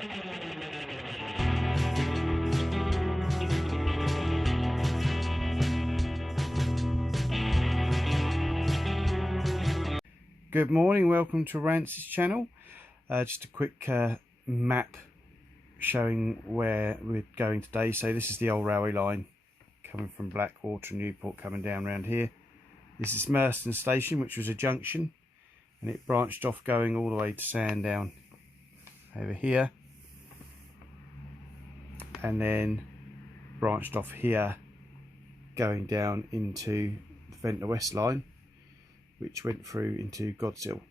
Good morning, welcome to Rance's channel. Just a quick map showing where we're going today. So this is the old railway line coming from Blackwater and Newport, coming down around here. This is Merstone station, which was a junction, and it branched off going all the way to Sandown over here, and then branched off here going down into the Ventnor West line, which went through into Godshill.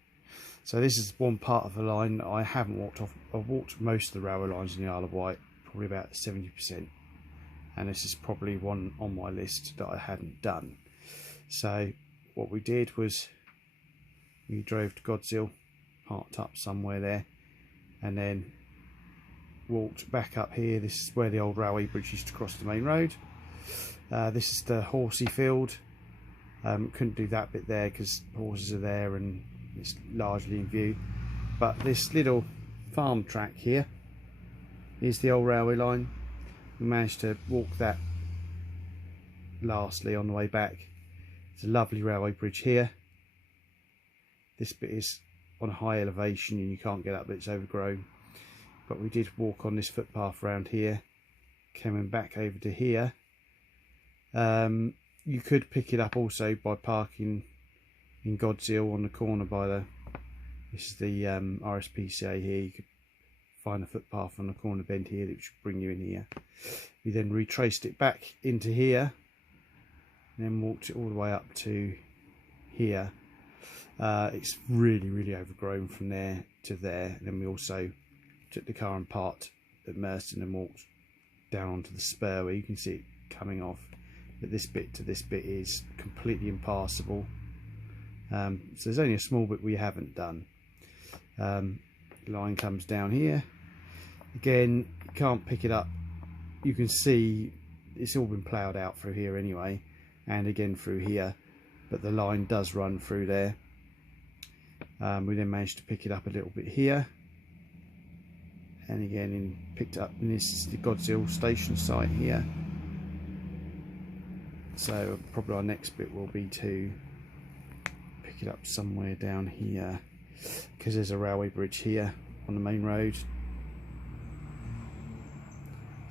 So this is one part of the line that I haven't walked off. I've walked most of the railway lines in the Isle of Wight, probably about 70%, and this is probably one on my list that I hadn't done. So what we did was we drove to Godhill, parked up somewhere there, and then walked back up here. This is where the old railway bridge used to cross the main road. This is the horsey field. Couldn't do that bit there because horses are there and it's largely in view, but this little farm track here is the old railway line. We managed to walk that lastly on the way back. It's a lovely railway bridge here. This bit is on a high elevation and you can't get up, but it's overgrown, but we did walk on this footpath around here, coming back over to here. You could pick it up also by parking in Godhill on the corner by the, this is the RSPCA here. You could find a footpath on the corner bend here that should bring you in here. We then retraced it back into here and then walked it all the way up to here. It's really overgrown from there to there, and then we also took the car and parked at Merstone and walked down onto the spur where you can see it coming off. But this bit to this bit is completely impassable. So there's only a small bit we haven't done. Line comes down here. Again, you can't pick it up. You can see it's all been ploughed out through here anyway, and again through here, but the line does run through there. We then managed to pick it up a little bit here, and again picked up, and this is the Godhill station site here. So probably our next bit will be to pick it up somewhere down here, because there's a railway bridge here on the main road.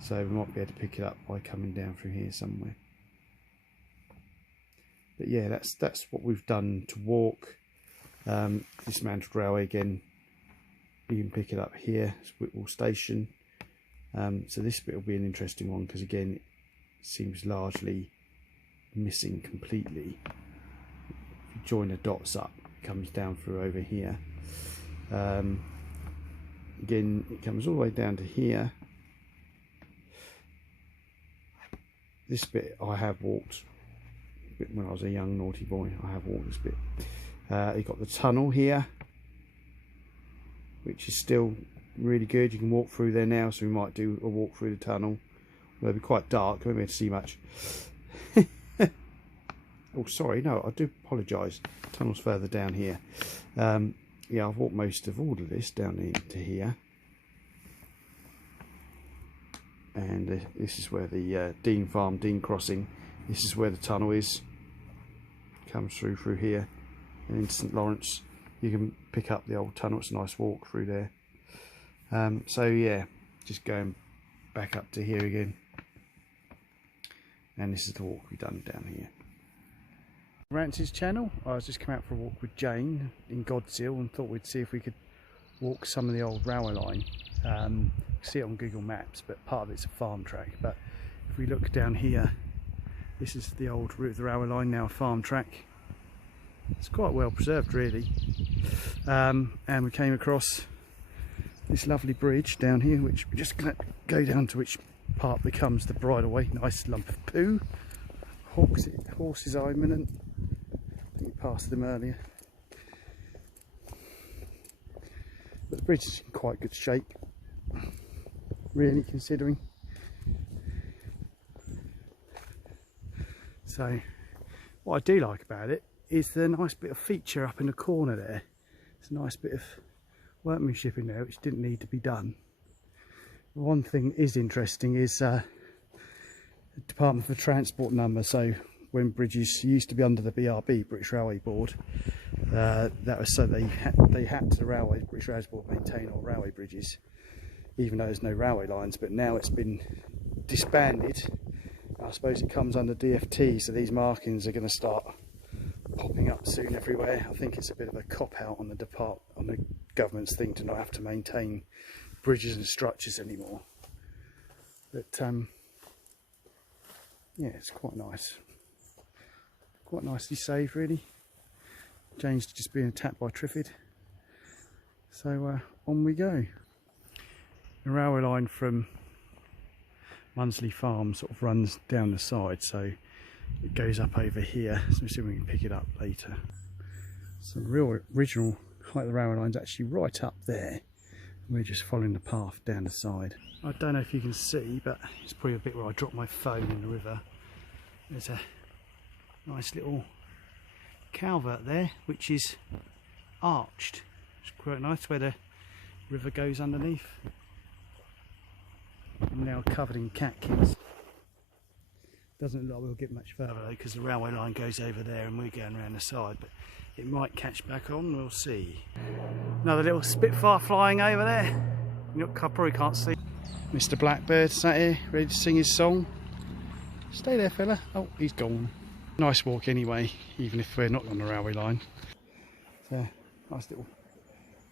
So we might be able to pick it up by coming down through here somewhere. But yeah, that's what we've done to walk. Dismantled railway again. You can pick it up here, it's Whitwell Station. So this bit will be an interesting one because again, it seems largely missing completely. If you join the dots up, it comes down through over here. Again, it comes all the way down to here. This bit I have walked when I was a young naughty boy. I have walked this bit. You've got the tunnel here, which is still really good. You can walk through there now, so we might do a walk through the tunnel. It'll be quite dark, I won't be able to see much. Oh sorry, no, I do apologise. Tunnel's further down here. Yeah, I've walked most of all of this down into here, and this is where the Dean Farm, Dean Crossing, this is where the tunnel is. Comes through here, and in St Lawrence you can pick up the old tunnel. It's a nice walk through there. So yeah, just going back up to here again, and this is the walk we've done down here. Rance's channel. I was just come out for a walk with Jane in Godhill and thought we'd see if we could walk some of the old railway line. You can see it on Google Maps, but part of it's a farm track. But if we look down here, this is the old route of the railway line, now a farm track. It's quite well preserved really. And we came across this lovely bridge down here, which we're just going to go down to, which part becomes the bridleway. Nice lump of poo. Horses are imminent. I think we passed them earlier. But the bridge is in quite good shape, really, considering. So what I do like about it is the nice bit of feature up in the corner there. It's a nice bit of workmanship in there which didn't need to be done. One thing is interesting is the Department for Transport number. So when bridges used to be under the BRB, British Railway Board, that was so they had to the British Railway Board maintain all railway bridges, even though there's no railway lines. But now it's been disbanded. I suppose it comes under DFT, so these markings are going to start popping up soon everywhere. I think it's a bit of a cop-out on the government's thing to not have to maintain bridges and structures anymore. But yeah, it's quite nice. Quite nicely saved, really. Changed to just being attacked by Triffid. So on we go. The railway line from Munsley Farm sort of runs down the side, so it goes up over here. So we'll see if we can pick it up later. So the real original height of the railway line is actually right up there. We're just following the path down the side. I don't know if you can see, but it's probably a bit where I dropped my phone in the river. There's a nice little culvert there, which is arched. It's quite nice where the river goes underneath. I'm now covered in catkins. Doesn't look like we'll get much further though, because the railway line goes over there and we're going around the side, but it might catch back on, we'll see. Another little Spitfire flying over there. You probably can't see. Mr. Blackbird sat here, ready to sing his song. Stay there, fella. Oh, he's gone. Nice walk anyway, even if we're not on the railway line. So, nice little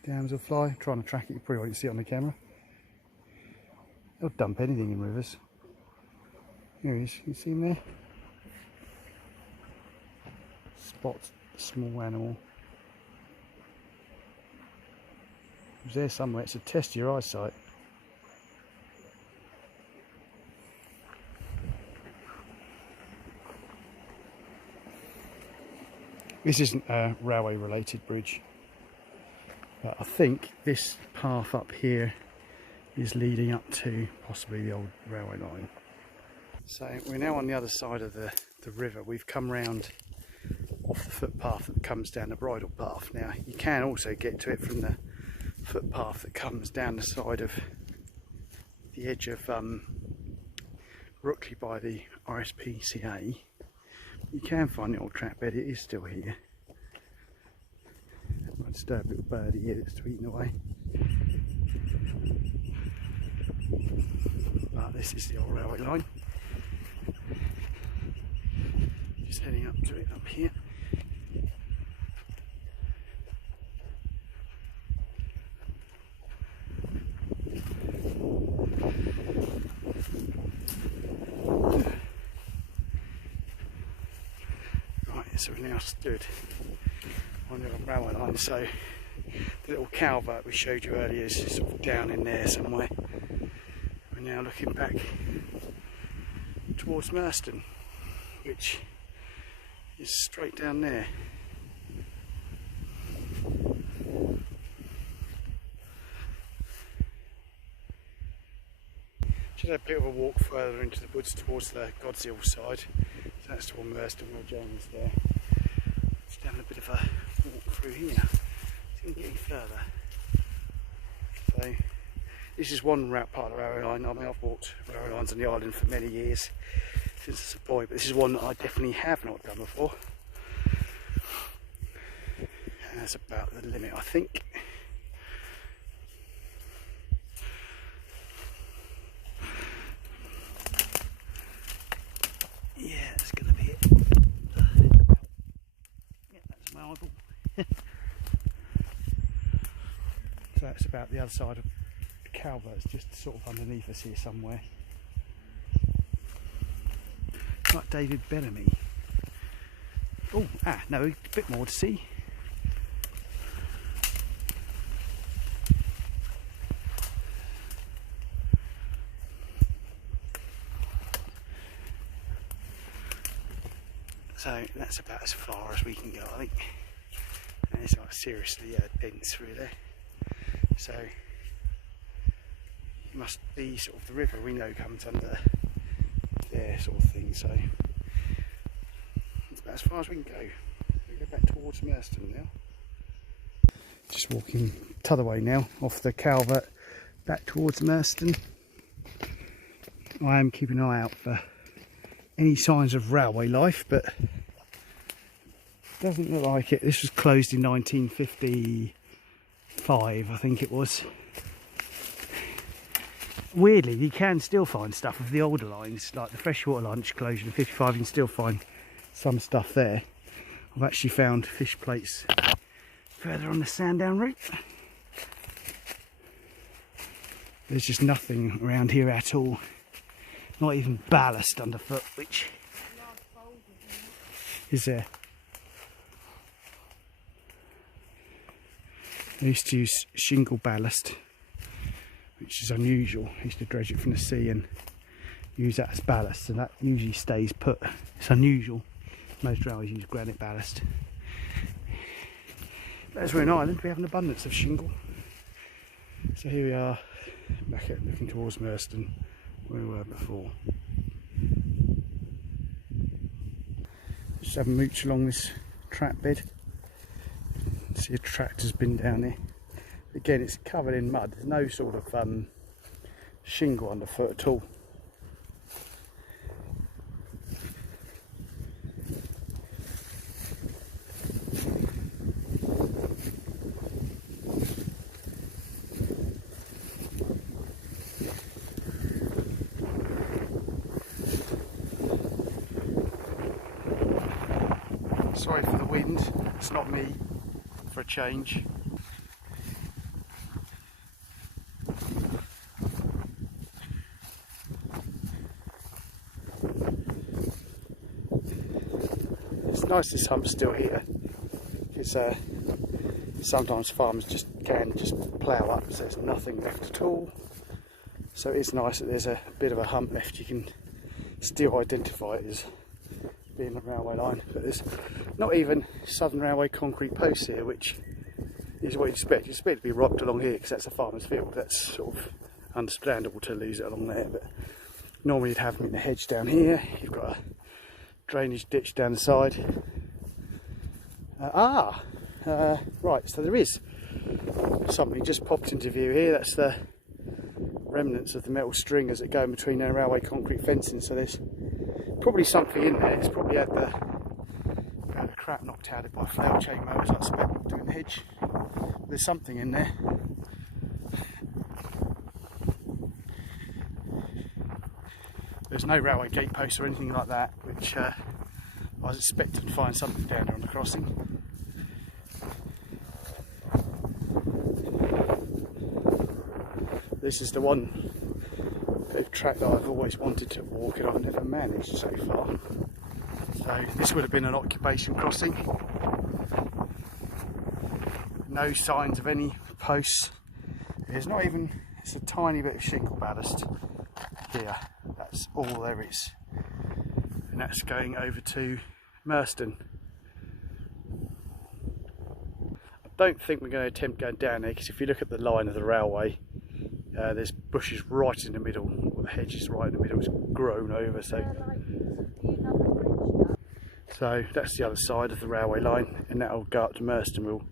damselfly. I'm trying to track it, you probably won't see it on the camera. They'll dump anything in rivers. Here he is, you see him there? Spot small animal. He's there somewhere, it's a test of your eyesight. This isn't a railway related bridge, but I think this path up here is leading up to possibly the old railway line. So we're now on the other side of the river. We've come round off the footpath that comes down the bridle path. Now you can also get to it from the footpath that comes down the side of the edge of Rookley by the RSPCA. You can find the old track bed, it is still here. Might disturb a little birdie here that's tweeting away. But this is the old railway line. Just heading up to it up here. So we now stood on the railway line, so the little culvert we showed you earlier is sort of down in there somewhere. We're now looking back towards Merstone, which is straight down there. Just a bit of a walk further into the woods towards the Godhill side. So that's toward Merstone where James there. Just having a bit of a walk through here. See if we can get any further. So this is one route part of the railway line. I mean, I've walked railway lines on the island for many years since I was a boy, but this is one that I definitely have not done before. And that's about the limit, I think. Yeah, that's going to be it. Yeah, that's marble. So it's about the other side of the culvert. It's just sort of underneath us here somewhere. Like David Bellamy. Oh, no, a bit more to see. So that's about as far as we can go, I think. And it's like seriously dense through there. So it must be sort of the river we know comes under there sort of thing. So it's about as far as we can go. We go back towards Merstone now. Just walking t'other way now, off the culvert, back towards Merstone. I am keeping an eye out for any signs of railway life, but doesn't look like it. This was closed in 1955, I think it was. Weirdly, you can still find stuff of the older lines, like the freshwater line which closed in 55. You can still find some stuff there. I've actually found fish plates further on the Sandown route. There's just nothing around here at all. Not even ballast underfoot, which is there. I used to use shingle ballast, which is unusual. I used to dredge it from the sea and use that as ballast, and that usually stays put. It's unusual. Most railways use granite ballast. But as we're in Ireland, we have an abundance of shingle. So here we are, back at looking towards Merstone, where we were before. Just have a mooch along this track bed. See a tractor's been down here. Again, it's covered in mud. There's no sort of shingle underfoot at all. Sorry for the wind. It's not me, for a change. It's nice this hump's still here, because sometimes farmers can just plough up, so there's nothing left at all. So it's nice that there's a bit of a hump left. You can still identify it as being a railway line, but there's not even Southern Railway concrete posts here, which is what you'd expect. You'd expect it to be rocked along here because that's a farmer's field. That's sort of understandable to lose it along there, but normally you'd have them in the hedge down here. You've got a drainage ditch down the side. Right, so there is something just popped into view here. That's the remnants of the metal stringers that go in between their railway concrete fencing. So there's probably something in there. It's probably had the crap knocked out of it by flail chain mowers, I expect, doing the hedge. There's something in there. There's no railway gate posts or anything like that, which I was expecting to find something down there on the crossing. This is the one bit of track that I've always wanted to walk, and I've never managed so far. So this would have been an occupation crossing. No signs of any posts. There's not even, it's a tiny bit of shingle ballast here. That's all there is. And that's going over to Merstone. I don't think we're going to attempt going down there, because if you look at the line of the railway, there's bushes right in the middle, or the hedge is right in the middle. It's grown over, so that's the other side of the railway line, and that'll go up to Merstone. We'll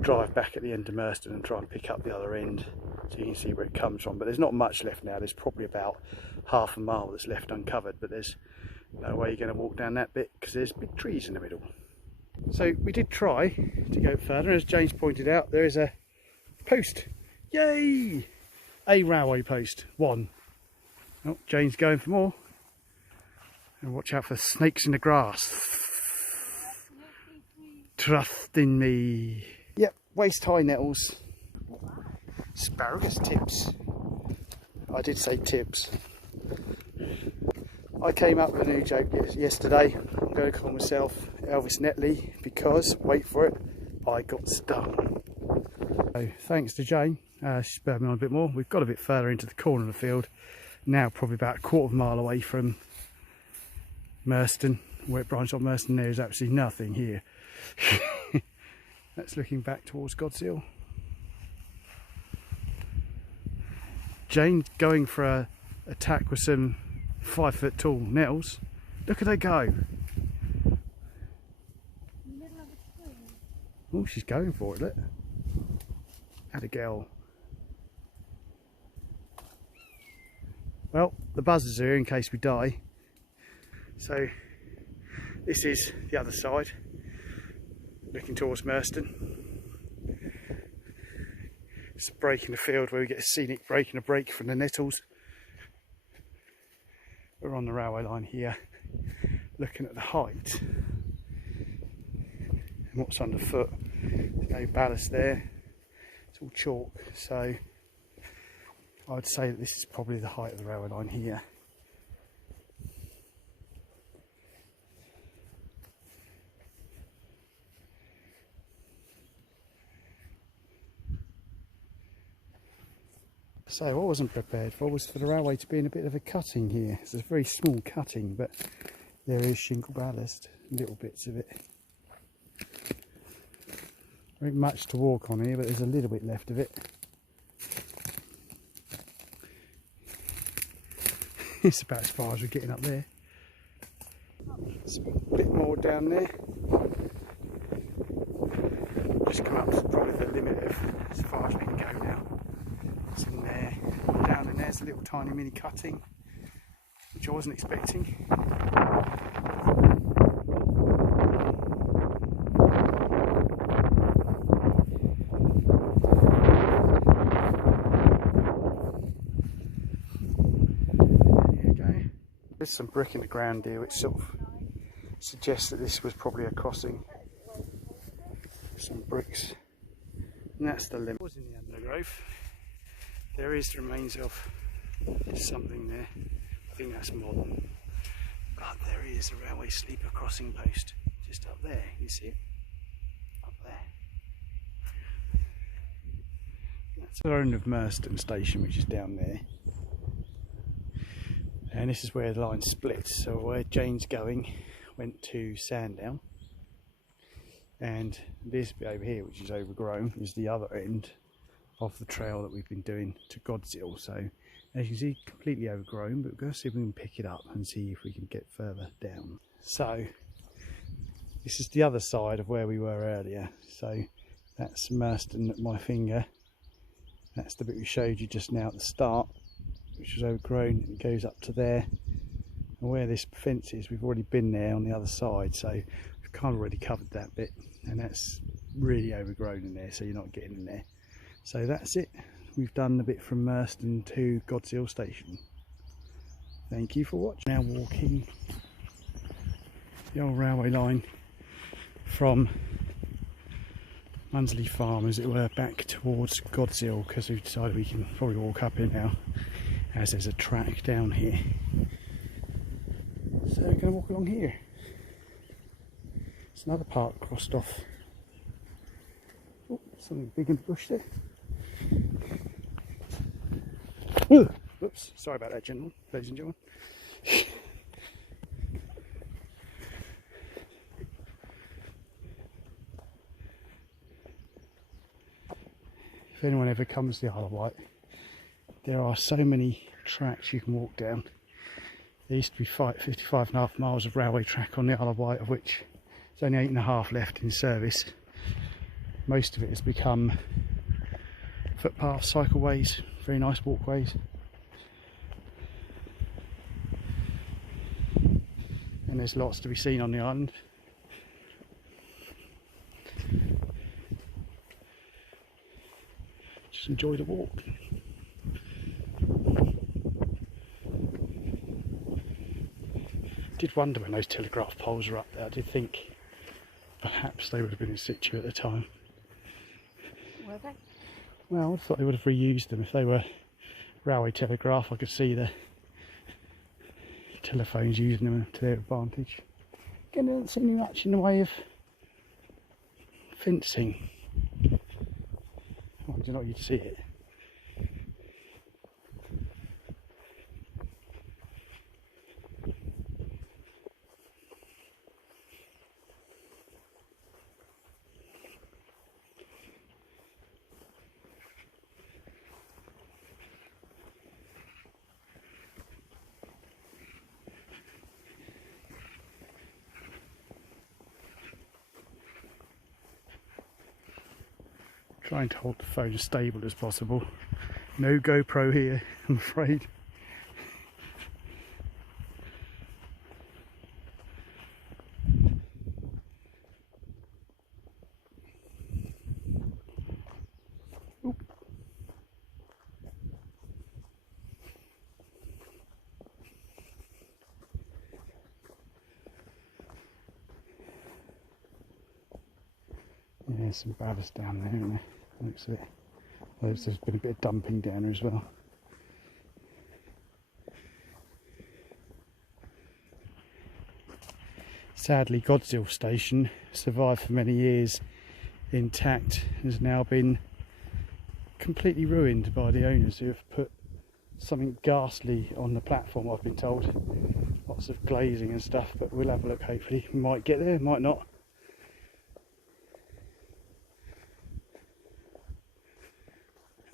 drive back at the end of Merstone and try and pick up the other end, so you can see where it comes from. But there's not much left now. There's probably about half a mile that's left uncovered, but there's no way you're going to walk down that bit because there's big trees in the middle. So we did try to go further. As James pointed out, there is a post. Yay! A railway post. One. Oh, James going for more. And watch out for snakes in the grass. Trust in me. Yep, waist high nettles. Asparagus tips. I did say tips. I came up with a new joke yesterday. I'm going to call myself Elvis Netley because, wait for it, I got stung. So thanks to Jane, she spurred me on a bit more. We've got a bit further into the corner of the field. Now probably about a quarter of a mile away from Merstone. Where it branches off Merstone, there is absolutely nothing here. That's looking back towards Godshill. Jane going for a attack with some 5 foot tall nettles. Look at her go. Oh, she's going for it, look. Had a girl. Well, the buzzers are here in case we die. So this is the other side, looking towards Merstone. It's a break in the field where we get a scenic break and a break from the nettles. We're on the railway line here, looking at the height and what's underfoot. There's no ballast there, it's all chalk, so I would say that this is probably the height of the railway line here. So what I wasn't prepared for was for the railway to be in a bit of a cutting here. It's a very small cutting, but there is shingle ballast, little bits of it. Not much to walk on here, but there's a little bit left of it. It's about as far as we're getting up there. There's a bit more down there. Just come up to probably the limit of as far as we can go now. It's in there. Down in there's a little tiny mini cutting, which I wasn't expecting. There's some brick in the ground here which sort of suggests that this was probably a crossing. Some bricks, and that's the limit. Was in the undergrowth. There is the remains of something there. I think that's modern, but there is a railway sleeper crossing post just up there. You see it up there. That's the end of Merstone station, which is down there. And this is where the line splits. So where Jane's going went to Sandown, and this bit over here, which is overgrown, is the other end of the trail that we've been doing to Godhill. So as you can see, completely overgrown, but we're going to see if we can pick it up and see if we can get further down. So this is the other side of where we were earlier. So that's Merstone at my finger. That's the bit we showed you just now at the start, which was overgrown. It goes up to there, and where this fence is, we've already been there on the other side, so we've kind of already covered that bit, and that's really overgrown in there, so you're not getting in there. So that's it. We've done the bit from Merstone to Godhill station. Thank you for watching. Now walking the old railway line from Munsley Farm, as it were, back towards Godhill, because we've decided we can probably walk up here now, as there's a track down here. So we're going to walk along here. It's another part crossed off. Oh, something big in the bush there. Ooh, whoops, sorry about that, gentlemen, ladies and gentlemen. If anyone ever comes to the Isle of Wight, there are so many tracks you can walk down. There used to be 55.5 miles of railway track on the Isle of Wight, of which there's only 8.5 left in service. Most of it has become footpaths, cycleways, very nice walkways. And there's lots to be seen on the island. Just enjoy the walk. I did wonder when those telegraph poles were up there. I did think perhaps they would have been in situ at the time. Were they? Well, I thought they would have reused them. If they were railway telegraph, I could see the telephones using them to their advantage. Again, there doesn't seem to be much in the way of fencing. Well, I don't know, you'd see it. Trying to hold the phone as stable as possible. No GoPro here, I'm afraid. there's some ballast down there, isn't there? Looks of it. There's been a bit of dumping down there as well. Sadly, Godshill station survived for many years intact, has now been completely ruined by the owners, who have put something ghastly on the platform, I've been told. Lots of glazing and stuff, but we'll have a look. Hopefully we might get there, might not.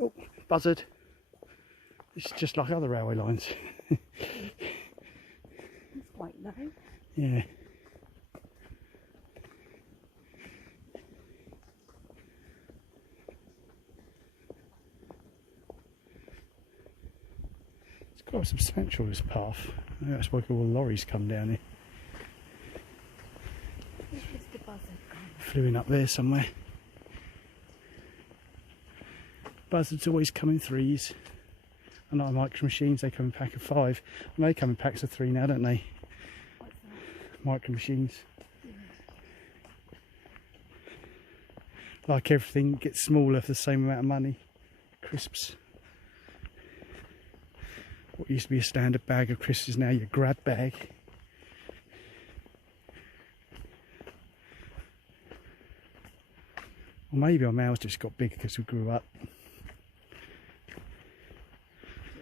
Oh, buzzard. It's just like other railway lines. It's quite low. Yeah. It's quite substantial, this path. I think that's why all the lorries come down here. Where's the buzzard gone? Flew in up there somewhere. Buzzards always come in threes. Unlike micro machines, they come in a pack of 5. And they come in packs of 3 now, don't they? What's that? Micro machines. Yeah. Like everything gets smaller for the same amount of money. Crisps. What used to be a standard bag of crisps is now your grab bag. Or maybe our mouths just got bigger because we grew up.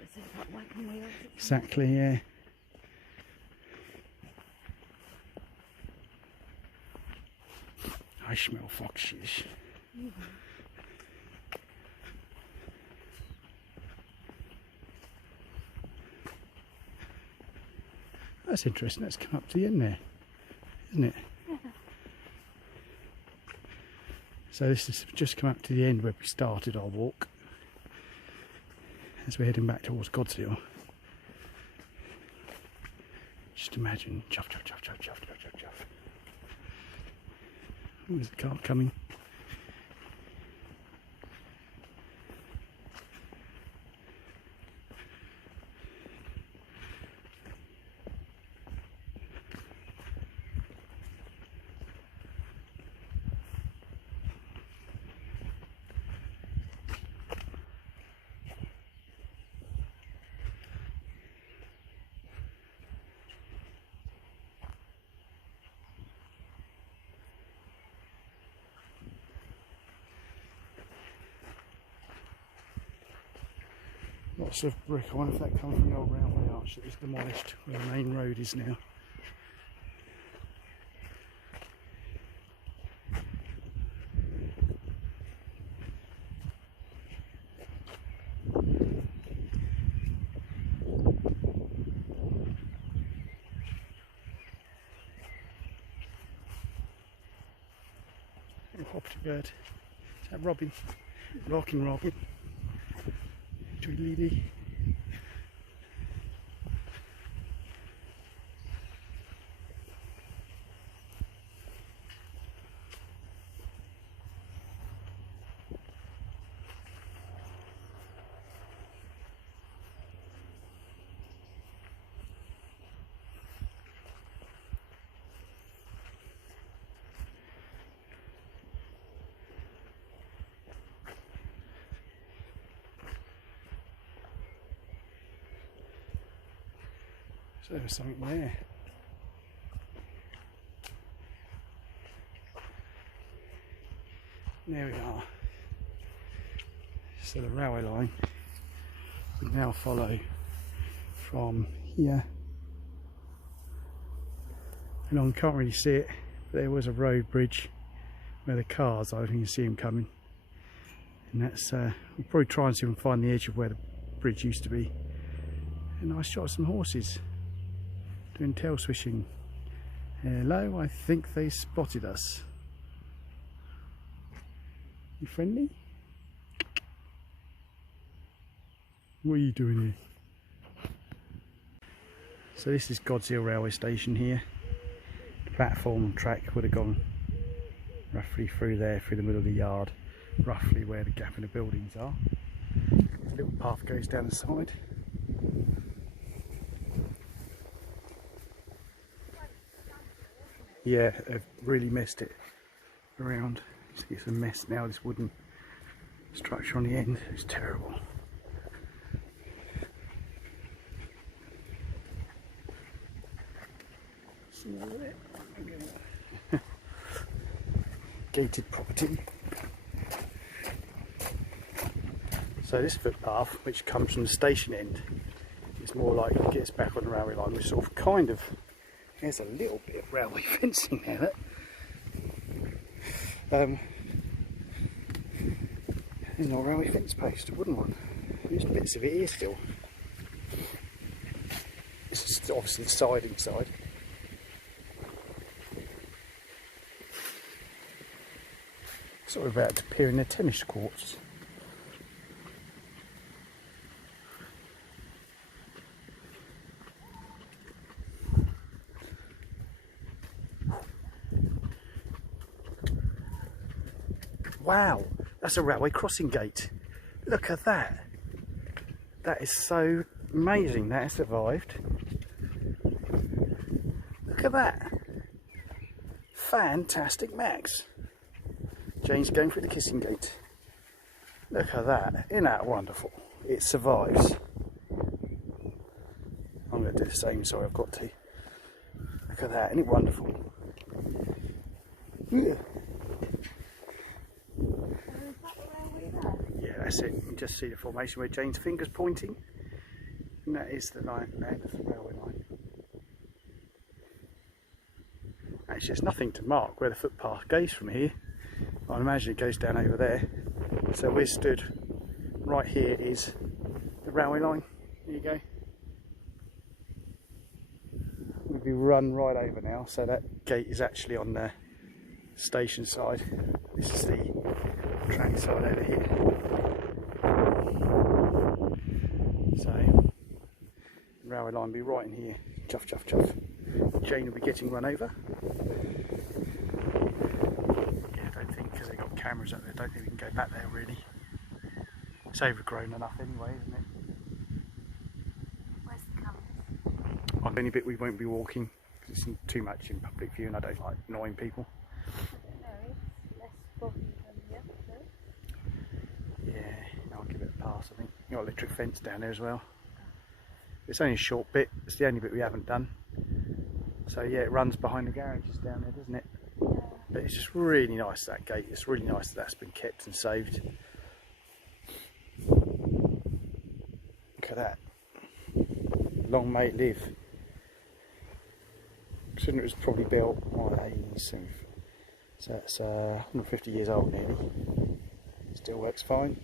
Is it like wagon wheels? Exactly, yeah. I smell foxes. That's interesting. Let's come up to the end there, isn't it? Yeah. So this has just come up to the end where we started our walk, as we're heading back towards Godshill. Just imagine, chuff, chuff, chuff, chuff, chuff, chuff, chuff, chuff. Oh, there's a cart coming. Lots of brick. I wonder if that comes from the old railway arch that is demolished where the main road is now. Little hoppity bird. Is that Robin? Rocking Robin. Tweedledee. So there's something there. There we are. So the railway line we now follow from here along. Can't really see it, but there was a road bridge where the cars, I can see them coming, and that's we'll probably try and see if we can find the edge of where the bridge used to be. And I shot some horses doing tail swishing. Hello, I think they spotted us. You friendly? What are you doing here? So this is Godshill railway station here. The platform track would have gone roughly through there, through the middle of the yard, roughly where the gap in the buildings are. A little path goes down the side. Yeah, they've really messed it around. See, it's a mess now, this wooden structure on the end. It's terrible. Smell it. Gated property. So this footpath, which comes from the station end, is more like it gets back on the railway line, which sort of kind of, there's a little bit of railway fencing there. Look. There's no railway fence post, a wooden one. There's bits of it here still. This is obviously the side inside. Sort of about to appear in the tennis courts. Wow, that's a railway crossing gate. Look at that. That is so amazing that it survived. Look at that. Fantastic Max. Jane's going through the kissing gate. Look at that. Isn't that wonderful? It survives. I'm going to do the same, sorry, I've got to. Look at that. Isn't it wonderful? Yeah. Yeah, that's it. You can just see the formation where Jane's finger's pointing. And that is the line, end of the railway line. Actually, there's nothing to mark where the footpath goes from here. I imagine it goes down over there. So we're stood right here is the railway line. There you go. We'll be run right over now. So that gate is actually on the station side. This is the track side over here. So the railway line will be right in here. Chuff, chuff, chuff. Jane will be getting run over. Because they've got cameras up there, I don't think we can go back there really. It's overgrown enough anyway, isn't it? Where's the cameras? On the only bit we won't be walking because it's too much in public view and I don't like annoying people. No, it's less boggy than the other two. Yeah, I'll give it a pass I think. You've got an electric fence down there as well. It's only a short bit, it's the only bit we haven't done. So yeah, it runs behind the garages down there, doesn't it? Yeah. But it's just really nice, that gate. It's really nice that that's been kept and saved. Look at that. Long may it live. Considering it was probably built so it's 150 years old nearly. Still works fine.